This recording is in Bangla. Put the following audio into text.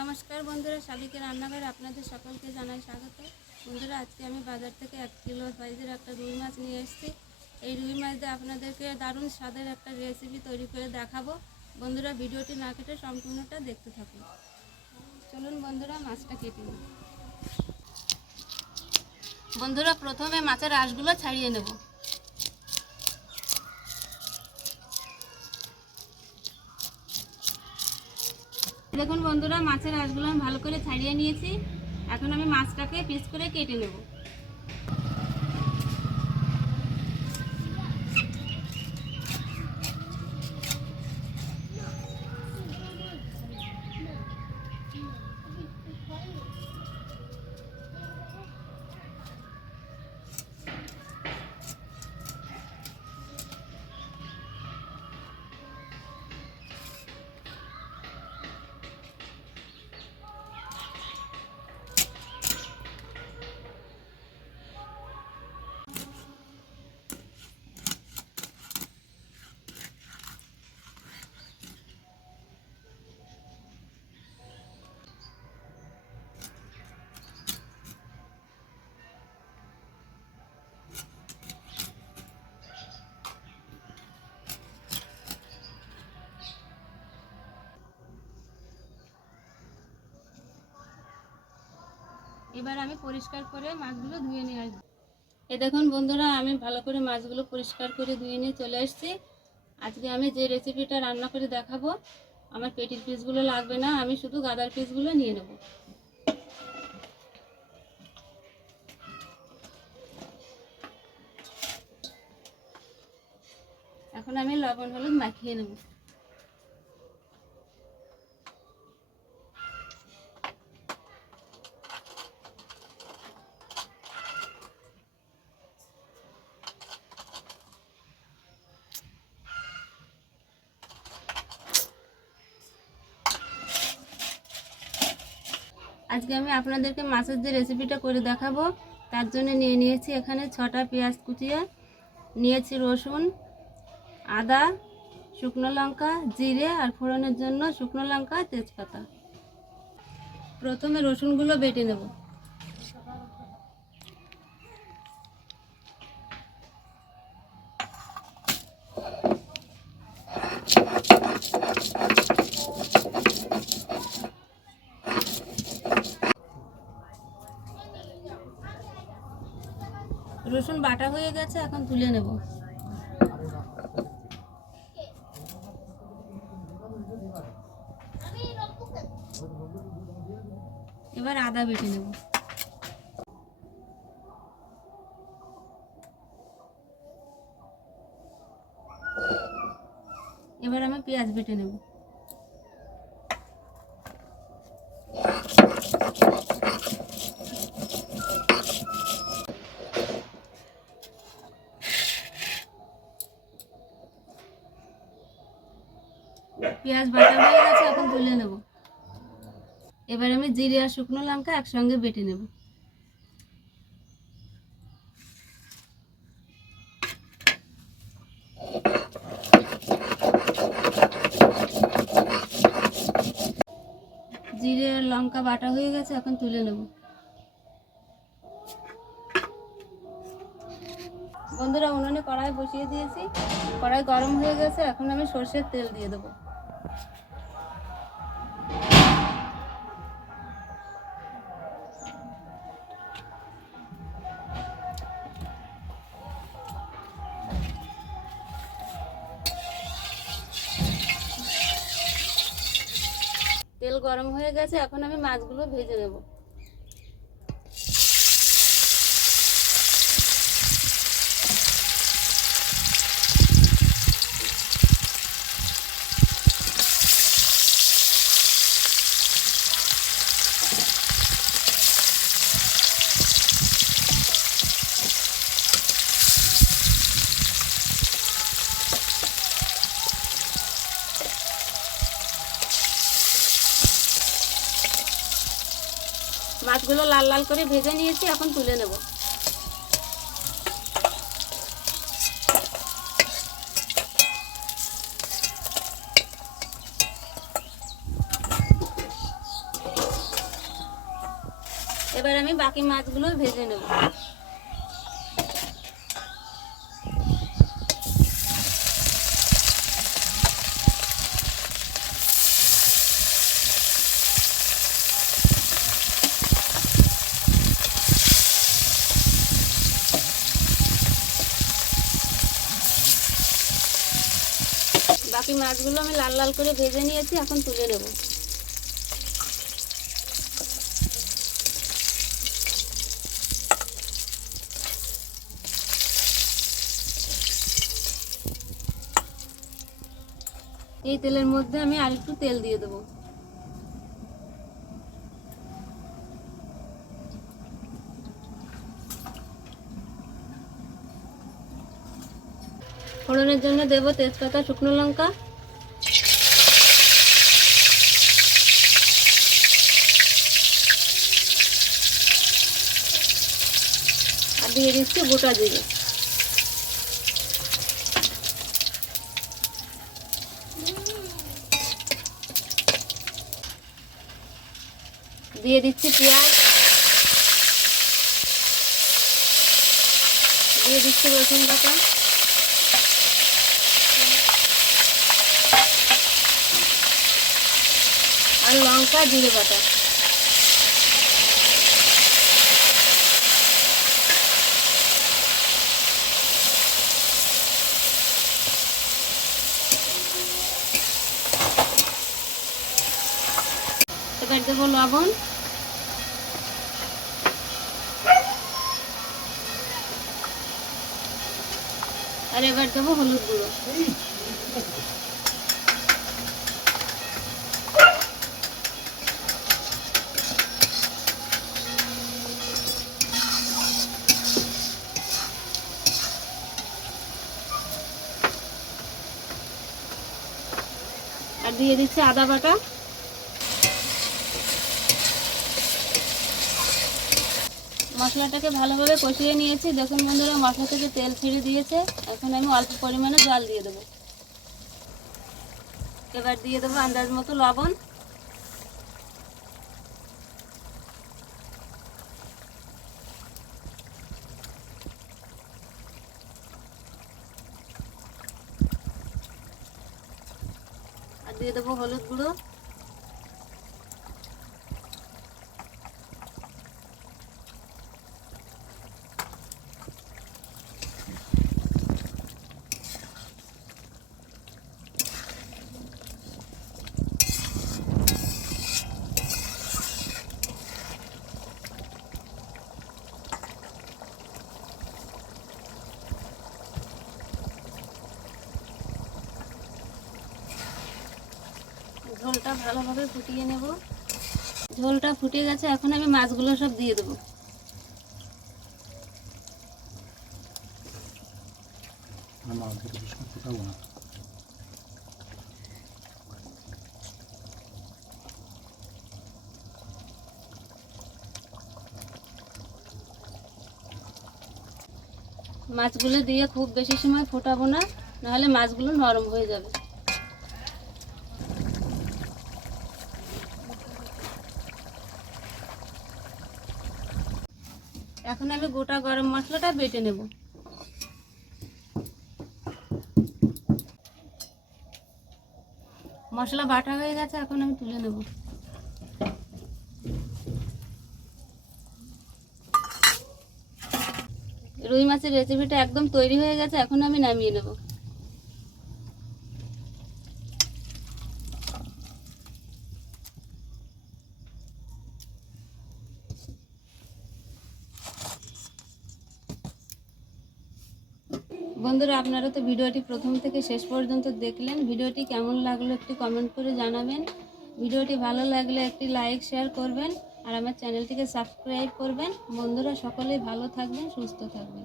নমস্কার বন্ধুরা, শালিকে রান্নাঘরে আপনাদের সকলকে জানাই স্বাগত। বন্ধুরা, আজকে আমি বাজার থেকে 1 কিলো সাইজের একটা রুই মাছ নিয়ে এসেছি। এই রুই মাছ দিয়ে আপনাদেরকে দারুণ স্বাদের একটা রেসিপি তৈরি করে দেখাবো। বন্ধুরা, ভিডিওটি না কেটে সম্পূর্ণটা দেখতে থাকুন। চলুন বন্ধুরা, মাছটা কেটে নিই। বন্ধুরা, প্রথমে মাছের আঁশগুলো ছাড়িয়ে নেব। দেখুন বন্ধুরা, মাছের আঁশগুলো আমি ভালো করে ছাড়িয়ে নিয়েছি। এখন আমি মাছটাকে পিস করে কেটে নেব। এবার আমি পরিষ্কার করে মাছগুলো ধুয়ে নিয়ে আসবো। এই দেখুন বন্ধুরা, আমি ভালো করে মাছগুলো পরিষ্কার করে ধুয়ে নিয়ে চলে আসছি। আজকে আমি যে রেসিপিটা রান্না করে দেখাবো, আমার পেটির পিসগুলো লাগবে না, আমি শুধু গাদার পিসগুলো নিয়ে নেব। এখন আমি লবণ হলুদ মাখিয়ে নেব। আজকে আমি আপনাদেরকে মাছের যে রেসিপিটা করে দেখাবো, তার জন্য নিয়ে নিয়েছি এখানে 6টা পেঁয়াজ কুচিয়ে নিয়েছি, রসুন, আদা, শুকনো লঙ্কা, জিরে আর ফোড়নের জন্য শুকনো লঙ্কা, তেজপাতা। প্রথমে রসুনগুলো বেটে নেব। রসুন বাটা হয়ে গেছে, এখন তুলে নেব। এবার আদা বেটে নেব। এবার আমি পেঁয়াজ বেটে নেব। পেঁয়াজ বাটা হয়ে গেছে, এখন তুলে নেব। এবার আমি জিরে আর শুকনো লঙ্কা একসঙ্গে বেটে নেব। জিরে আর লঙ্কা বাটা হয়ে গেছে, এখন তুলে নেব। বন্ধুরা, উনুনে কড়াই বসিয়ে দিয়েছি, কড়াই গরম হয়ে গেছে, এখন আমি সরষের তেল দিয়ে দেবো। তেল গরম হয়ে গেছে, এখন আমি মাছগুলো ভেজে নেব। মাছগুলো লাল লাল করে ভেজে নিয়েছি, এখন তুলে নেব। এবার আমি বাকি মাছগুলো ভেজে নেব। বাকি মাছগুলো আমি লাল লাল করে ভেজে নিয়েছি, এখন তুলে নেব। এই তেলের মধ্যে আমি আরেকটু তেল দিয়ে দেবো। ফোড়নের জন্য দেব তেজপাতা, শুকনো লঙ্কা, আর দিয়ে দিচ্ছি গোটা জিরে। দিয়ে দিচ্ছি পেঁয়াজ, দিয়ে দিচ্ছি রসুন বাটা, আর লঙ্কা জিরে বাটা। এবার দেবো লবণ, আর এবার দেবো হলুদ গুঁড়ো। আর দিয়ে দিচ্ছি আদা বাটা। মশলাটাকে ভালোভাবে কষিয়ে নিয়েছি। দেখুন বন্ধুরা, মশলা থেকে তেল ছেড়ে দিয়েছে। এখন আমি অল্প পরিমাণে জল দিয়ে দেবো। এবার দিয়ে দেবো আন্দাজ মতো লবণ, আর দিয়ে দেবো হলুদ গুঁড়ো, ঝোলটা ভালোভাবে ফুটিয়ে নেব। ঝোলটা ফুটে গেছে, এখন আমি মাছগুলো সব দিয়ে দেবো। মাছগুলো দিয়ে খুব বেশি সময় ফোটাবো না, নাহলে মাছগুলো নরম হয়ে যাবে। এখন আমি গোটা গরম মশলাটা বেটে নেব। মশলা বাটা হয়ে গেছে, এখন আমি তুলে নেব। রুই মাছের রেসিপিটা একদম তৈরি হয়ে গেছে, এখন আমি নামিয়ে নেব। বন্ধুরা, আপনারা তো ভিডিওটি প্রথম থেকে শেষ পর্যন্ত দেখলেন। ভিডিওটি কেমন লাগলো একটু কমেন্ট করে জানাবেন। ভিডিওটি ভালো লাগলে একটি লাইক শেয়ার করবেন, আর আমার চ্যানেলটিকে সাবস্ক্রাইব করবেন। বন্ধুরা সকলেই ভালো থাকবেন, সুস্থ থাকবেন।